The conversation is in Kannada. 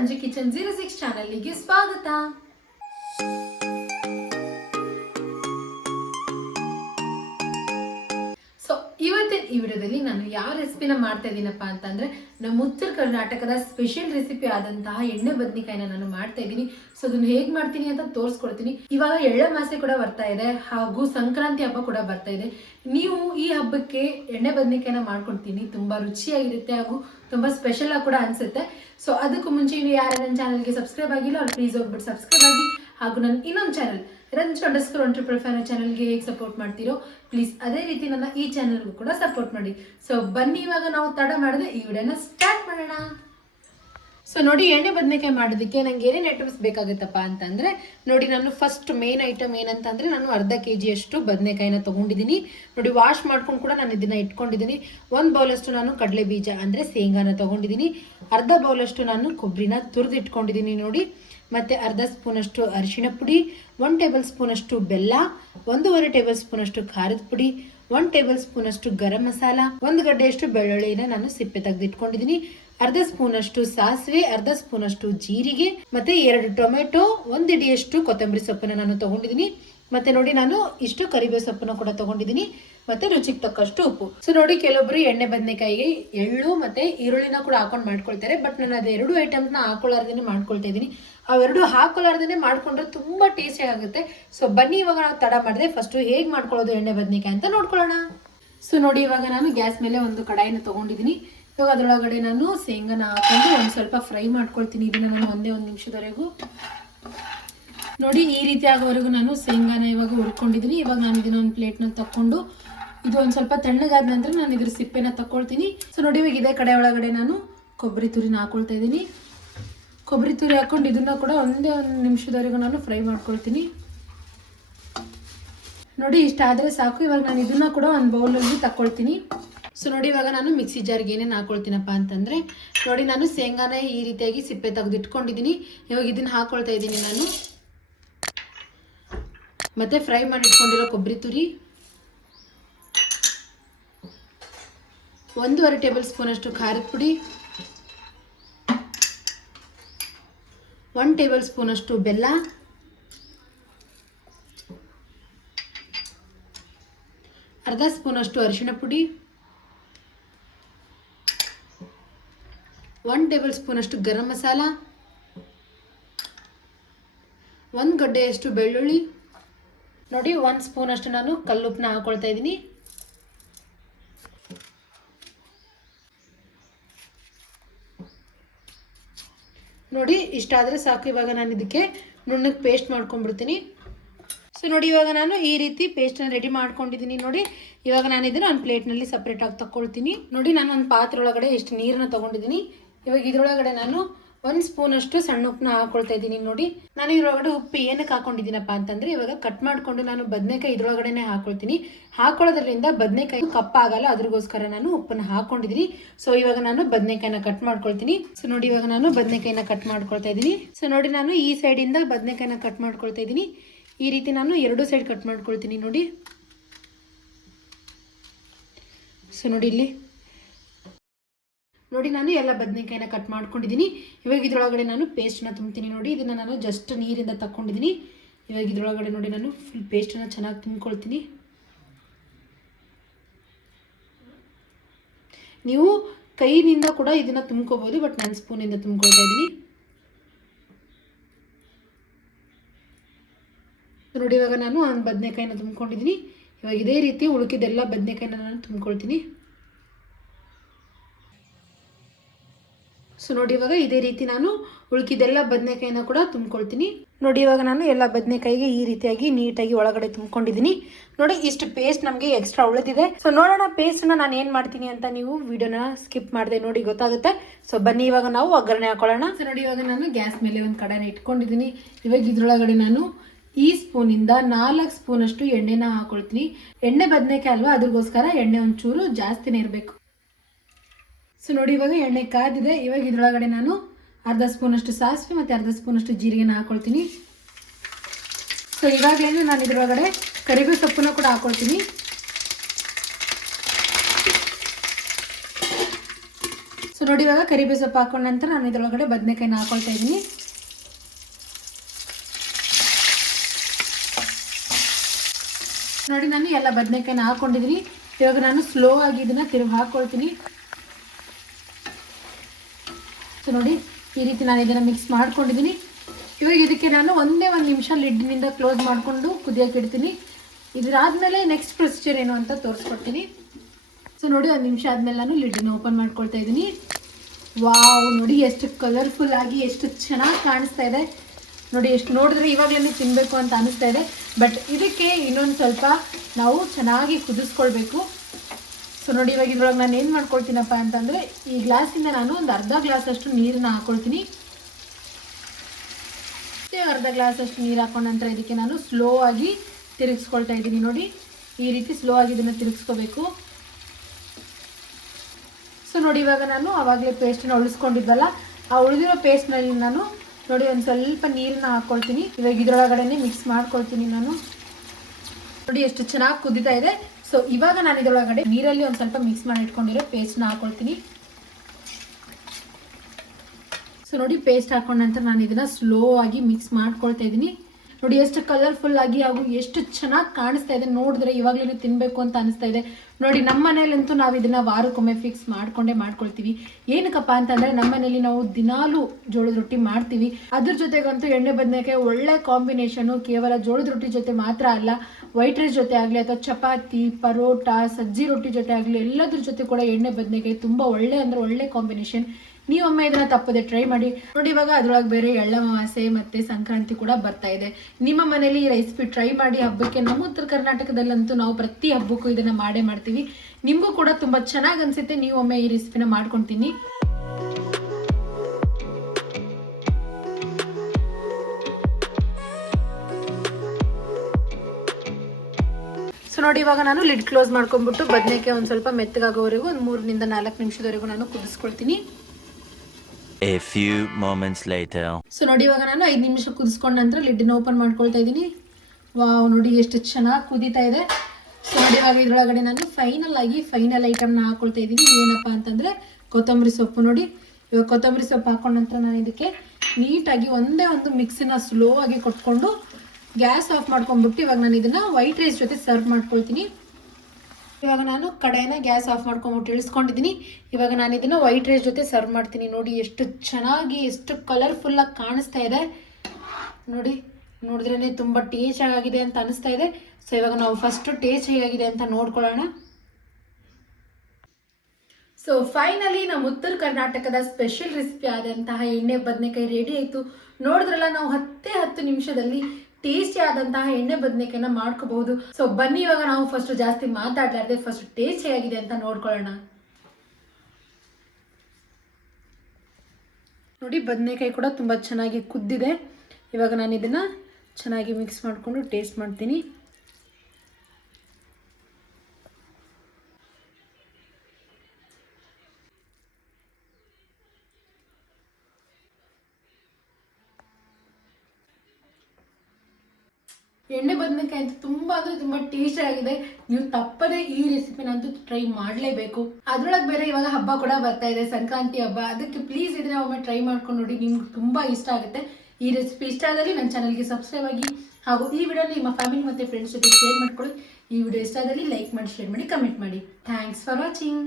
ಅಂಜು ಕಿಚನ್ 06 ಚಾನಲ್ಗೆ ಸ್ವಾಗತ. ಇವತ್ತಿನ ಈ ವಿಡಿಯೋದಲ್ಲಿ ನಾನು ಯಾವ ರೆಸಿಪಿನ ಮಾಡ್ತಾ ಇದ್ದೀನಪ್ಪ ಅಂತಂದ್ರೆ ನಮ್ಮ ಉತ್ತರ ಕರ್ನಾಟಕದ ಸ್ಪೆಷಲ್ ರೆಸಿಪಿ ಆದಂತಹ ಎಣ್ಣೆ ಬದನೆಕಾಯಿನ ನಾನು ಮಾಡ್ತಾ ಇದ್ದೀನಿ. ಸೊ ಅದನ್ನ ಹೇಗೆ ಮಾಡ್ತೀನಿ ಅಂತ ತೋರಿಸ್ಕೊಡ್ತೀನಿ. ಇವಾಗ ಎಳ್ಳ ಮಾಸೆ ಕೂಡ ಬರ್ತಾ ಇದೆ, ಹಾಗೂ ಸಂಕ್ರಾಂತಿ ಹಬ್ಬ ಕೂಡ ಬರ್ತಾ ಇದೆ. ನೀವು ಈ ಹಬ್ಬಕ್ಕೆ ಎಣ್ಣೆ ಬದನೆಕಾಯಿನ ಮಾಡ್ಕೊಡ್ತೀನಿ, ತುಂಬಾ ರುಚಿಯಾಗಿರುತ್ತೆ ಹಾಗೂ ತುಂಬಾ ಸ್ಪೆಷಲ್ ಆಗಿ ಕೂಡ ಅನ್ಸುತ್ತೆ. ಸೊ ಅದಕ್ಕೂ ಮುಂಚೆ ನೀವು ಯಾರು ನನ್ನ ಚಾನಲ್ಗೆ ಸಬ್ಸ್ಕ್ರೈಬ್ ಆಗಿಲ್ಲ ಅವ್ರು ಪ್ಲೀಸ್ ಹೋಗ್ಬಿಟ್ಟು ಸಬ್ಸ್ಕ್ರೈಬ್ ಆಗಿ, ಹಾಗೂ ನನ್ನ ಇನ್ನೊಂದು ಚಾನಲ್ ರಂಜ್_155 ಚಾನಲ್ಗೆ ಹೇಗೆ ಸಪೋರ್ಟ್ ಮಾಡ್ತೀರೋ ಪ್ಲೀಸ್ ಅದೇ ರೀತಿ ನನ್ನ ಈ ಚಾನಲ್ಗೂ ಕೂಡ ಸಪೋರ್ಟ್ ಮಾಡಿ. ಸೊ ಬನ್ನಿ ಇವಾಗ ನಾವು ತಡ ಮಾಡದೆ ಈ ವಿಡಿಯೋನ ಸ್ಟಾರ್ಟ್ ಮಾಡೋಣ. ಸೊ ನೋಡಿ, ಎಣ್ಣೆ ಬದನೆಕಾಯಿ ಮಾಡೋದಕ್ಕೆ ನಂಗೆ ಏನೇನು ಐಟಮ್ಸ್ ಬೇಕಾಗುತ್ತಪ್ಪ ಅಂತಂದರೆ ನೋಡಿ, ನಾನು ಫಸ್ಟ್ ಮೇನ್ ಐಟಮ್ ಏನಂತಂದರೆ ನಾನು ಅರ್ಧ kg ಅಷ್ಟು ಬದನೆಕಾಯಿನ ತೊಗೊಂಡಿದ್ದೀನಿ. ನೋಡಿ, ವಾಶ್ ಮಾಡ್ಕೊಂಡು ಕೂಡ ನಾನು ಇದನ್ನು ಇಟ್ಕೊಂಡಿದ್ದೀನಿ. 1 ಬೌಲಷ್ಟು ನಾನು ಕಡಲೆ ಬೀಜ ಅಂದರೆ ಶೇಂಗಾನ ತೊಗೊಂಡಿದ್ದೀನಿ. ಅರ್ಧ ಬೌಲಷ್ಟು ನಾನು ಕೊಬ್ಬರಿನ ತುರಿದು ಇಟ್ಕೊಂಡಿದ್ದೀನಿ ನೋಡಿ. ಮತ್ತು ಅರ್ಧ ಸ್ಪೂನಷ್ಟು ಅರಿಶಿಣ ಪುಡಿ, 1 ಟೇಬಲ್ ಸ್ಪೂನಷ್ಟು ಬೆಲ್ಲ, 1.5 ಟೇಬಲ್ ಸ್ಪೂನಷ್ಟು ಖಾರದ ಪುಡಿ, 1 ಟೇಬಲ್ ಸ್ಪೂನಷ್ಟು ಗರಂ ಮಸಾಲ, 1 ಗಡ್ಡೆಯಷ್ಟು ಬೆಳ್ಳುಳ್ಳಿನ ನಾನು ಸಿಪ್ಪೆ ತೆಗೆದಿಟ್ಕೊಂಡಿದ್ದೀನಿ, ಅರ್ಧ ಸ್ಪೂನಷ್ಟು ಸಾಸಿವೆ, ಅರ್ಧ ಸ್ಪೂನಷ್ಟು ಜೀರಿಗೆ, ಮತ್ತೆ 2 ಟೊಮೆಟೊ, 1 ಇಡಿಯಷ್ಟು ಕೊತ್ತಂಬರಿ ಸೊಪ್ಪನ್ನು ನಾನು ತಗೊಂಡಿದ್ದೀನಿ. ಮತ್ತೆ ನೋಡಿ, ನಾನು ಇಷ್ಟು ಕರಿಬೇವು ಸೊಪ್ಪನ್ನು ಕೂಡ ತಗೊಂಡಿದ್ದೀನಿ, ಮತ್ತೆ ರುಚಿಗೆ ತಕ್ಕಷ್ಟು ಉಪ್ಪು. ಸೊ ನೋಡಿ, ಕೆಲವೊಬ್ರು ಎಣ್ಣೆ ಬದನೆಕಾಯಿಗೆ ಎಳ್ಳು ಮತ್ತೆ ಈರುಳ್ಳಿನ ಕೂಡ ಹಾಕೊಂಡು ಮಾಡ್ಕೊಳ್ತಾರೆ. ಬಟ್ ನಾನು ಅದೆರಡು ಐಟಮ್ಸ್ನ ಹಾಕೊಳ್ಳಾರ್ದೇನೆ ಮಾಡ್ಕೊಳ್ತಾ ಇದ್ದೀನಿ. ಅವೆರಡು ಹಾಕೊಳ್ಳಾರ್ದೇನೆ ಮಾಡ್ಕೊಂಡ್ರೆ ತುಂಬಾ ಟೇಸ್ಟಿ ಆಗುತ್ತೆ. ಸೊ ಬನ್ನಿ ಇವಾಗ ನಾವು ತಡ ಮಾಡಿದೆ ಫಸ್ಟ್ ಹೇಗೆ ಮಾಡ್ಕೊಳ್ಳೋದು ಎಣ್ಣೆ ಬದನೆಕಾಯಿ ಅಂತ ನೋಡ್ಕೊಳ್ಳೋಣ. ಸೊ ನೋಡಿ, ಇವಾಗ ನಾನು ಗ್ಯಾಸ್ ಮೇಲೆ ಒಂದು ಕಡಾಯಿನ ತಗೊಂಡಿದ್ದೀನಿ. ಇವಾಗ ಅದರೊಳಗಡೆ ನಾನು ಶೇಂಗಾನ ಹಾಕೊಂಡು ಒಂದು ಸ್ವಲ್ಪ ಫ್ರೈ ಮಾಡ್ಕೊಳ್ತೀನಿ. ಇದನ್ನ ನಾನು ಒಂದೇ 1 ನಿಮಿಷದವರೆಗೂ ನೋಡಿ ಈ ರೀತಿ ಆಗೋವರೆಗೂ ನಾನು ಶೇಂಗಾನ ಇವಾಗ ಹುರ್ಕೊಂಡಿದ್ದೀನಿ. ಇವಾಗ ನಾನು ಇದನ್ನ ಒಂದು ಪ್ಲೇಟ್ನಲ್ಲಿ ತಕೊಂಡು ಇದು ಒಂದು ಸ್ವಲ್ಪ ತಣ್ಣಗಾದ ನಂತರ ನಾನು ಇದ್ರ ಸಿಪ್ಪೆನ ತಗೊಳ್ತೀನಿ. ಸೊ ನೋಡಿ, ಇವಾಗ ಇದೇ ಕಡೆ ಒಳಗಡೆ ನಾನು ಕೊಬ್ಬರಿ ತುರಿನ ಹಾಕೊಳ್ತಾ ಇದ್ದೀನಿ. ಕೊಬ್ಬರಿ ತುರಿ ಹಾಕೊಂಡು ಇದನ್ನ ಕೂಡ ಒಂದೇ 1 ನಿಮಿಷದವರೆಗೂ ನಾನು ಫ್ರೈ ಮಾಡ್ಕೊಳ್ತೀನಿ. ನೋಡಿ, ಇಷ್ಟ ಆದರೆ ಸಾಕು. ಇವಾಗ ನಾನು ಇದನ್ನ ಕೂಡ ಒಂದು ಬೌಲಲ್ಲಿ ತಗೊಳ್ತೀನಿ. ಸೊ ನೋಡಿ, ಇವಾಗ ನಾನು ಮಿಕ್ಸಿ ಜಾರ್ಗೆ ಏನೇನು ಹಾಕೊಳ್ತೀನಪ್ಪ ಅಂತಂದರೆ ನೋಡಿ, ನಾನು ಶೇಂಗಾನ ಈ ರೀತಿಯಾಗಿ ಸಿಪ್ಪೆ ತೆಗೆದಿಟ್ಕೊಂಡಿದ್ದೀನಿ. ಇವಾಗ ಇದನ್ನ ಹಾಕೊಳ್ತಾ ಇದ್ದೀನಿ ನಾನು. ಮತ್ತೆ ಫ್ರೈ ಮಾಡಿ ಇಟ್ಕೊಂಡಿರೋ ಕೊಬ್ಬರಿ ತುರಿ, 1.5 ಟೇಬಲ್ ಸ್ಪೂನಷ್ಟು ಖಾರದ ಪುಡಿ, 1 ಟೇಬಲ್ ಸ್ಪೂನಷ್ಟು ಬೆಲ್ಲ, ಅರ್ಧ ಸ್ಪೂನಷ್ಟು ಅರಿಶಿಣ ಪುಡಿ, 1 ಟೇಬಲ್ ಸ್ಪೂನಷ್ಟು ಗರಂ ಮಸಾಲ, 1 ಗಡ್ಡೆಯಷ್ಟು ಬೆಳ್ಳುಳ್ಳಿ, ನೋಡಿ 1 ಸ್ಪೂನಷ್ಟು ನಾನು ಕಲ್ಲುಪ್ಪನ್ನ ಹಾಕೊಳ್ತಾ ಇದ್ದೀನಿ. ನೋಡಿ, ಇಷ್ಟ ಆದರೆ ಸಾಕು. ಇವಾಗ ನಾನು ಇದಕ್ಕೆ ನುಣ್ಣಗೆ ಪೇಸ್ಟ್ ಮಾಡ್ಕೊಂಡ್ಬಿಡ್ತೀನಿ. ಸೊ ನೋಡಿ, ಇವಾಗ ನಾನು ಈ ರೀತಿ ಪೇಸ್ಟನ್ನ ರೆಡಿ ಮಾಡ್ಕೊಂಡಿದ್ದೀನಿ. ನೋಡಿ, ಇವಾಗ ನಾನು ಇದನ್ನು ಒಂದು ಪ್ಲೇಟ್ನಲ್ಲಿ ಸಪ್ರೇಟಾಗಿ ತಗೊಳ್ತೀನಿ. ನೋಡಿ, ನಾನು ಒಂದು ಪಾತ್ರೆ ಒಳಗಡೆ ಎಷ್ಟು ನೀರನ್ನ ತೊಗೊಂಡಿದ್ದೀನಿ. ಇವಾಗ ಇದರೊಳಗಡೆ ನಾನು 1 ಸ್ಪೂನಷ್ಟು ಸಣ್ಣ ಉಪ್ಪನ್ನ ಹಾಕೊಳ್ತಾ ಇದ್ದೀನಿ. ನೋಡಿ, ನಾನು ಇದರೊಳಗಡೆ ಉಪ್ಪು ಏನಕ್ಕೆ ಹಾಕೊಂಡಿದ್ದೀನಪ್ಪ ಅಂತಂದರೆ ಇವಾಗ ಕಟ್ ಮಾಡಿಕೊಂಡು ನಾನು ಬದನೆಕಾಯಿ ಇದರೊಳಗಡೆನೆ ಹಾಕೊಳ್ತೀನಿ. ಹಾಕೊಳ್ಳೋದ್ರಿಂದ ಬದನೆಕಾಯಿ ಕಪ್ಪಾಗಲ್ಲ, ಅದ್ರಗೋಸ್ಕರ ನಾನು ಉಪ್ಪನ್ನು ಹಾಕೊಂಡಿದ್ದೀನಿ. ಸೊ ಇವಾಗ ನಾನು ಬದನೆಕಾಯಿನ ಕಟ್ ಮಾಡ್ಕೊಳ್ತೀನಿ. ಸೊ ನೋಡಿ, ಇವಾಗ ನಾನು ಬದನೆಕಾಯಿನ ಕಟ್ ಮಾಡ್ಕೊಳ್ತಾ ಇದ್ದೀನಿ. ಸೊ ನೋಡಿ, ನಾನು ಈ ಸೈಡಿಂದ ಬದನೆಕಾಯಿನ ಕಟ್ ಮಾಡ್ಕೊಳ್ತಾ ಇದ್ದೀನಿ. ಈ ರೀತಿ ನಾನು 2 ಸೈಡ್ ಕಟ್ ಮಾಡ್ಕೊಳ್ತೀನಿ. ನೋಡಿ, ಸೊ ನೋಡಿ ಇಲ್ಲಿ ನೋಡಿ, ನಾನು ಎಲ್ಲ ಬದನೆಕಾಯಿನ ಕಟ್ ಮಾಡ್ಕೊಂಡಿದ್ದೀನಿ. ಇವಾಗ ಇದರೊಳಗಡೆ ನಾನು ಪೇಸ್ಟನ್ನ ತುಂಬ್ತೀನಿ. ನೋಡಿ, ಇದನ್ನು ನಾನು ಜಸ್ಟ್ ನೀರಿಂದ ತಗೊಂಡಿದ್ದೀನಿ. ಇವಾಗ ಇದರೊಳಗಡೆ ನೋಡಿ ನಾನು ಫುಲ್ ಪೇಸ್ಟನ್ನು ಚೆನ್ನಾಗಿ ತುಂಬ್ಕೊಳ್ತೀನಿ. ನೀವು ಕೈನಿಂದ ಕೂಡ ಇದನ್ನು ತುಂಬ್ಕೋಬೋದು, ಬಟ್ ನಾನು ಸ್ಪೂನಿಂದ ತುಂಬ್ಕೊಳ್ತಾ ಇದ್ದೀನಿ. ನೋಡಿ, ಇವಾಗ ನಾನು ಒಂದು ಬದನೆಕಾಯಿನ ತುಂಬ್ಕೊಂಡಿದ್ದೀನಿ. ಇವಾಗ ಇದೇ ರೀತಿ ಉಳುಕಿದೆಲ್ಲ ಬದನೆಕಾಯಿನ ನಾನು ತುಂಬ್ಕೊಳ್ತೀನಿ. ಸೊ ನೋಡಿ, ಇವಾಗ ಇದೇ ರೀತಿ ನಾನು ಉಳುಕಿದೆಲ್ಲ ಬದನೆಕಾಯಿನ ಕೂಡ ತುಂಬ್ಕೊಳ್ತೀನಿ. ನೋಡಿ, ಇವಾಗ ನಾನು ಎಲ್ಲ ಬದನೆಕಾಯಿಗೆ ಈ ರೀತಿಯಾಗಿ ನೀಟಾಗಿ ಒಳಗಡೆ ತುಂಬ್ಕೊಂಡಿದ್ದೀನಿ. ನೋಡಿ, ಇಷ್ಟು ಪೇಸ್ಟ್ ನಮಗೆ ಎಕ್ಸ್ಟ್ರಾ ಉಳಿದಿದೆ. ಸೊ ನೋಡೋಣ ಪೇಸ್ಟ್ನ ನಾನು ಏನು ಮಾಡ್ತೀನಿ ಅಂತ. ನೀವು ವಿಡಿಯೋನ ಸ್ಕಿಪ್ ಮಾಡಿದೆ ನೋಡಿ ಗೊತ್ತಾಗುತ್ತೆ. ಸೊ ಬನ್ನಿ ಇವಾಗ ನಾವು ಒಗ್ಗರಣೆ ಹಾಕೊಳ್ಳೋಣ. ಸೊ ನೋಡಿ, ಇವಾಗ ನಾನು ಗ್ಯಾಸ್ ಮೇಲೆ ಒಂದು ಕಡಾಯಿನ ಇಟ್ಕೊಂಡಿದ್ದೀನಿ. ಇವಾಗ ಇದ್ರೊಳಗಡೆ ನಾನು ಈ ಸ್ಪೂನಿಂದ 4 ಸ್ಪೂನಷ್ಟು ಎಣ್ಣೆನ ಹಾಕೊಳ್ತೀನಿ. ಎಣ್ಣೆ ಬದನೆಕಾಯಿ ಅಲ್ವಾ, ಅದ್ರಗೋಸ್ಕರ ಎಣ್ಣೆ ಒಂಚೂರು ಜಾಸ್ತಿನೇ ಇರಬೇಕು. ಸೊ ನೋಡಿ, ಇವಾಗ ಎಣ್ಣೆ ಕಾದಿದೆ. ಇವಾಗ ಇದರೊಳಗಡೆ ನಾನು ಅರ್ಧ ಸ್ಪೂನಷ್ಟು ಸಾಸಿವೆ ಮತ್ತು ಅರ್ಧ ಸ್ಪೂನಷ್ಟು ಜೀರಿಗೆನ ಹಾಕೊಳ್ತೀನಿ. ಸೊ ಇವಾಗಲೇ ನಾನು ಇದರೊಳಗಡೆ ಕರಿಬೇವು ಸೊಪ್ಪನ್ನು ಕೂಡ ಹಾಕೊಳ್ತೀನಿ. ಸೊ ನೋಡಿ ಇವಾಗ ಕರಿಬೇವು ಸೊಪ್ಪು ಹಾಕೊಂಡ ನಂತರ ನಾನು ಇದರೊಳಗಡೆ ಬದನೆಕಾಯಿನ ಹಾಕೊಳ್ತಾ ಇದ್ದೀನಿ. ನೋಡಿ ನಾನು ಎಲ್ಲ ಬದನೆಕಾಯಿನ ಹಾಕೊಂಡಿದ್ದೀನಿ. ಇವಾಗ ನಾನು ಸ್ಲೋ ಆಗಿ ಇದನ್ನ ತಿರುಗಿ ಹಾಕೊಳ್ತೀನಿ. ಸೊ ನೋಡಿ ಈ ರೀತಿ ನಾನು ಇದನ್ನು ಮಿಕ್ಸ್ ಮಾಡ್ಕೊಂಡಿದ್ದೀನಿ. ಇವಾಗ ಇದಕ್ಕೆ ನಾನು ಒಂದೇ ಒಂದು ನಿಮಿಷ ಲಿಡ್ನಿಂದ ಕ್ಲೋಸ್ ಮಾಡಿಕೊಂಡು ಕುದಿಯೋಕೆ ಇಡ್ತೀನಿ. ಇದಾದ್ಮೇಲೆ ನೆಕ್ಸ್ಟ್ ಪ್ರೊಸೀಜರ್ ಏನು ಅಂತ ತೋರಿಸ್ಕೊಡ್ತೀನಿ. ಸೊ ನೋಡಿ ಒಂದು ನಿಮಿಷ ಆದಮೇಲೆ ನಾನು ಲಿಡ್ನ ಓಪನ್ ಮಾಡ್ಕೊಳ್ತಾ ಇದ್ದೀನಿ. ವಾವ್, ನೋಡಿ ಎಷ್ಟು ಕಲರ್ಫುಲ್ ಆಗಿ ಎಷ್ಟು ಚೆನ್ನಾಗಿ ಕಾಣಿಸ್ತಾ ಇದೆ. ನೋಡಿ ಎಷ್ಟು ನೋಡಿದ್ರೆ ಇವಾಗಲೇ ತಿನ್ನಬೇಕು ಅಂತ ಅನಿಸ್ತಾ ಇದೆ. ಬಟ್ ಇದಕ್ಕೆ ಇನ್ನೊಂದು ಸ್ವಲ್ಪ ನಾವು ಚೆನ್ನಾಗಿ ಕುದಿಸ್ಕೊಳ್ಬೇಕು. ಸೊ ನೋಡಿ ಇವಾಗ ಇದ್ರೊಳಗೆ ನಾನು ಏನು ಮಾಡ್ಕೊಳ್ತೀನಪ್ಪ ಅಂತಂದರೆ, ಈ ಗ್ಲಾಸಿಂದ ನಾನು ಒಂದು ಅರ್ಧ ಗ್ಲಾಸಷ್ಟು ನೀರನ್ನ ಹಾಕ್ಕೊಳ್ತೀನಿ. ಅರ್ಧ ಗ್ಲಾಸಷ್ಟು ನೀರು ಹಾಕೊಂಡ ನಂತರ ಇದಕ್ಕೆ ನಾನು ಸ್ಲೋ ಆಗಿ ತಿರುಗಿಸ್ಕೊಳ್ತಾ ಇದ್ದೀನಿ. ನೋಡಿ ಈ ರೀತಿ ಸ್ಲೋ ಆಗಿ ಇದನ್ನು ತಿರುಗಿಸ್ಕೋಬೇಕು. ಸೊ ನೋಡಿ ಇವಾಗ ನಾನು ಆವಾಗಲೇ ಪೇಸ್ಟನ್ನು ಉಳಿಸ್ಕೊಂಡಿದ್ವಲ್ಲ, ಆ ಉಳಿದಿರೋ ಪೇಸ್ಟ್ನಲ್ಲಿ ನಾನು ನೋಡಿ ಒಂದು ಸ್ವಲ್ಪ ನೀರನ್ನ ಹಾಕ್ಕೊಳ್ತೀನಿ. ಇವಾಗ ಇದರೊಳಗಡೆ ಮಿಕ್ಸ್ ಮಾಡ್ಕೊಳ್ತೀನಿ ನಾನು. ನೋಡಿ ಎಷ್ಟು ಚೆನ್ನಾಗಿ ಕುದೀತಾ ಇದೆ. ಸೊ ಇವಾಗ ನಾನು ಇದರೊಳಗಡೆ ನೀರಲ್ಲಿ ಒಂದು ಸ್ವಲ್ಪ ಮಿಕ್ಸ್ ಮಾಡಿ ಇಟ್ಕೊಂಡಿರೋ ಪೇಸ್ಟ್ನ ಹಾಕ್ಕೊಳ್ತೀನಿ. ಸೊ ನೋಡಿ ಪೇಸ್ಟ್ ಹಾಕೊಂಡ ನಂತರ ನಾನು ಇದನ್ನು ಸ್ಲೋ ಆಗಿ ಮಿಕ್ಸ್ ಮಾಡ್ಕೊಳ್ತಾ ಇದ್ದೀನಿ. ನೋಡಿ ಎಷ್ಟು ಕಲರ್ಫುಲ್ ಆಗಿ ಹಾಗೂ ಎಷ್ಟು ಚೆನ್ನಾಗಿ ಕಾಣಿಸ್ತಾ ಇದೆ. ನೋಡಿದ್ರೆ ಇವಾಗಲೇ ತಿನ್ನಬೇಕು ಅಂತ ಅನಿಸ್ತಾ ಇದೆ. ನೋಡಿ ನಮ್ಮ ಮನೇಲಂತೂ ನಾವು ಇದನ್ನು ವಾರಕ್ಕೊಮ್ಮೆ ಫಿಕ್ಸ್ ಮಾಡ್ಕೊಳ್ತೀವಿ. ಏನಕ್ಕಪ್ಪ ಅಂತಂದರೆ ನಮ್ಮ ಮನೇಲಿ ನಾವು ದಿನಾಲೂ ಜೋಳದ ರೊಟ್ಟಿ ಮಾಡ್ತೀವಿ. ಅದ್ರ ಜೊತೆಗಂತೂ ಎಣ್ಣೆ ಬದನೆಕಾಯಿ ಒಳ್ಳೆ ಕಾಂಬಿನೇಷನು. ಕೇವಲ ಜೋಳದ ರೊಟ್ಟಿ ಜೊತೆ ಮಾತ್ರ ಅಲ್ಲ, ವೈಟ್ ರೈಸ್ ಜೊತೆ ಆಗಲಿ ಅಥವಾ ಚಪಾತಿ, ಪರೋಟ, ಸಜ್ಜಿ ರೊಟ್ಟಿ ಜೊತೆ ಆಗಲಿ ಎಲ್ಲದ್ರ ಜೊತೆ ಕೂಡ ಎಣ್ಣೆ ಬದನೆಕಾಯಿ ತುಂಬ ಒಳ್ಳೆ ಕಾಂಬಿನೇಷನ್. ನೀವೊಮ್ಮೆ ಇದನ್ನ ತಪ್ಪದೆ ಟ್ರೈ ಮಾಡಿ. ನೋಡಿ ಇವಾಗ ಅದ್ರೊಳಗೆ ಬೇರೆ ಎಳ್ಳಮಾವಾಸೆ ಮತ್ತೆ ಸಂಕ್ರಾಂತಿ ಕೂಡ ಬರ್ತಾ ಇದೆ. ನಿಮ್ಮ ಮನೇಲಿ ಈ ರೆಸಿಪಿ ಟ್ರೈ ಮಾಡಿ ಹಬ್ಬಕ್ಕೆ. ನಮ್ಮ ಉತ್ತರ ಕರ್ನಾಟಕದಲ್ಲಂತೂ ನಾವು ಪ್ರತಿ ಹಬ್ಬಕ್ಕೂ ಇದನ್ನ ಮಾಡೇ ಮಾಡ್ತೀವಿ. ನಿಮಗೂ ಕೂಡ ತುಂಬಾ ಚೆನ್ನಾಗಿ ಅನ್ಸುತ್ತೆ. ನೀವೊಮ್ಮೆ ಈ ರೆಸಿಪಿನ ಮಾಡ್ಕೊಂತೀನಿ. ಸೊ ನೋಡಿ ಇವಾಗ ನಾನು ಲಿಡ್ ಕ್ಲೋಸ್ ಮಾಡ್ಕೊಂಡ್ಬಿಟ್ಟು ಬದನೆಕಾಯಿ ಒಂದು ಸ್ವಲ್ಪ ಮೆತ್ತಗಾಗೋವರೆಗೂ ಒಂದು 3 ನಿಂದ 4 ನಿಮಿಷದವರೆಗೂ ನಾನು ಕುದಿಸ್ಕೊಳ್ತೀನಿ. A few moments later. So ನೋಡಿ ಇವಾಗ ನಾನು 5 ನಿಮಿಷ ಕುದಿಸ್ಕೊಂಡ ನಂತರ ಲಿಡ್ನ ಓಪನ್ ಮಾಡ್ಕೊಳ್ತಾ ಇದ್ದೀನಿ. ವಾವ್, ನೋಡಿ ಎಷ್ಟು ಚೆನ್ನಾಗಿ ಕುದೀತಾ ಇದೆ. ಸೊ ನೋಡಿ ಇವಾಗ ಇದರೊಳಗಡೆ ನಾನು ಫೈನಲ್ ಐಟಮ್ನ ಹಾಕೊಳ್ತಾ ಇದ್ದೀನಿ. ಏನಪ್ಪ ಅಂತಂದರೆ ಕೊತ್ತಂಬರಿ ಸೊಪ್ಪು. ನೋಡಿ ಇವಾಗ ಕೊತ್ತಂಬರಿ ಸೊಪ್ಪು ಹಾಕೊಂಡ ನಂತರ ನಾನು ಇದಕ್ಕೆ ನೀಟಾಗಿ ಒಂದೇ ಒಂದು ಮಿಕ್ಸಿನ ಸ್ಲೋ ಆಗಿ ಕೊಟ್ಕೊಂಡು ಗ್ಯಾಸ್ ಆಫ್ ಮಾಡ್ಕೊಂಡ್ಬಿಟ್ಟು ಇವಾಗ ನಾನು ಇದನ್ನು ವೈಟ್ ರೈಸ್ ಜೊತೆ ಸರ್ವ್ ಮಾಡ್ಕೊಳ್ತೀನಿ. ಇವಾಗ ನಾನು ಕಡೆನ ಗ್ಯಾಸ್ ಆಫ್ ಮಾಡ್ಕೊಂಬಿಟ್ಟು ಇಳಿಸ್ಕೊಂಡಿದ್ದೀನಿ. ಇವಾಗ ನಾನು ಇದನ್ನು ವೈಟ್ ರೈಸ್ ಜೊತೆ ಸರ್ವ್ ಮಾಡ್ತೀನಿ. ನೋಡಿ ಎಷ್ಟು ಚೆನ್ನಾಗಿ ಎಷ್ಟು ಕಲರ್ಫುಲ್ಲಾಗಿ ಕಾಣಿಸ್ತಾ ಇದೆ. ನೋಡಿದ್ರೇ ತುಂಬ ಟೇಸ್ಟ್ ಆಗಿದೆ ಅಂತ ಅನಿಸ್ತಾ ಇದೆ. ಸೊ ಇವಾಗ ನಾವು ಫಸ್ಟು ಟೇಸ್ಟ್ ಹೇಗಾಗಿದೆ ಅಂತ ನೋಡ್ಕೊಳ್ಳೋಣ. ಸೊ ಫೈನಲಿ ನಮ್ಮ ಉತ್ತರ ಕರ್ನಾಟಕದ ಸ್ಪೆಷಲ್ ರೆಸಿಪಿ ಆದಂತಹ ಎಣ್ಣೆ ಬದನೆಕಾಯಿ ರೆಡಿ ಆಯಿತು. ನೋಡಿದ್ರಲ್ಲ, ನಾವು 10 ನಿಮಿಷದಲ್ಲಿ ಟೇಸ್ಟಿ ಆದಂತಹ ಎಣ್ಣೆ ಬದನೆಕಾಯಿನ ಮಾಡ್ಕೋಬಹುದು. ಸೊ ಬನ್ನಿ ಇವಾಗ ನಾವು ಫಸ್ಟ್ ಜಾಸ್ತಿ ಮಾತಾಡ್ಲಾರ್ದೆ ಫಸ್ಟ್ ಟೇಸ್ಟ್ ಹೇಗಿದೆ ಅಂತ ನೋಡ್ಕೊಳ್ಳೋಣ. ನೋಡಿ ಬದನೆಕಾಯಿ ಕೂಡ ತುಂಬ ಚೆನ್ನಾಗಿ ಕುದ್ದಿದೆ. ಇವಾಗ ನಾನು ಇದನ್ನು ಚೆನ್ನಾಗಿ ಮಿಕ್ಸ್ ಮಾಡಿಕೊಂಡು ಟೇಸ್ಟ್ ಮಾಡ್ತೀನಿ. ಎಣ್ಣೆ ಬದನೆಕಾಯಿ ಅಂತ ತುಂಬ ಟೇಸ್ಟಿ ಆಗಿದೆ. ನೀವು ತಪ್ಪದೆ ಈ ರೆಸಿಪಿನಂತೂ ಟ್ರೈ ಮಾಡಲೇಬೇಕು. ಅದ್ರೊಳಗೆ ಬೇರೆ ಇವಾಗ ಹಬ್ಬ ಕೂಡ ಬರ್ತಾ ಇದೆ, ಸಂಕ್ರಾಂತಿ ಹಬ್ಬ. ಅದಕ್ಕೆ ಪ್ಲೀಸ್ ಇದನ್ನ ಒಮ್ಮೆ ಟ್ರೈ ಮಾಡ್ಕೊಂಡು ನೋಡಿ, ನಿಮ್ಗೆ ತುಂಬ ಇಷ್ಟ ಆಗುತ್ತೆ. ಈ ರೆಸಿಪಿ ಇಷ್ಟ ಆದಲ್ಲಿ ನನ್ನ ಚಾನಲ್ಗೆ ಸಬ್ಸ್ಕ್ರೈಬ್ ಆಗಿ, ಹಾಗೂ ಈ ವಿಡಿಯೋನ ನಿಮ್ಮ ಫ್ಯಾಮಿಲಿ ಮತ್ತು ಫ್ರೆಂಡ್ಸ್ ಜೊತೆ ಶೇರ್ ಮಾಡ್ಕೊಳ್ಳಿ. ಈ ವಿಡಿಯೋ ಇಷ್ಟ ಆದಲ್ಲಿ ಲೈಕ್ ಮಾಡಿ, ಶೇರ್ ಮಾಡಿ, ಕಮೆಂಟ್ ಮಾಡಿ. Thanks for watching.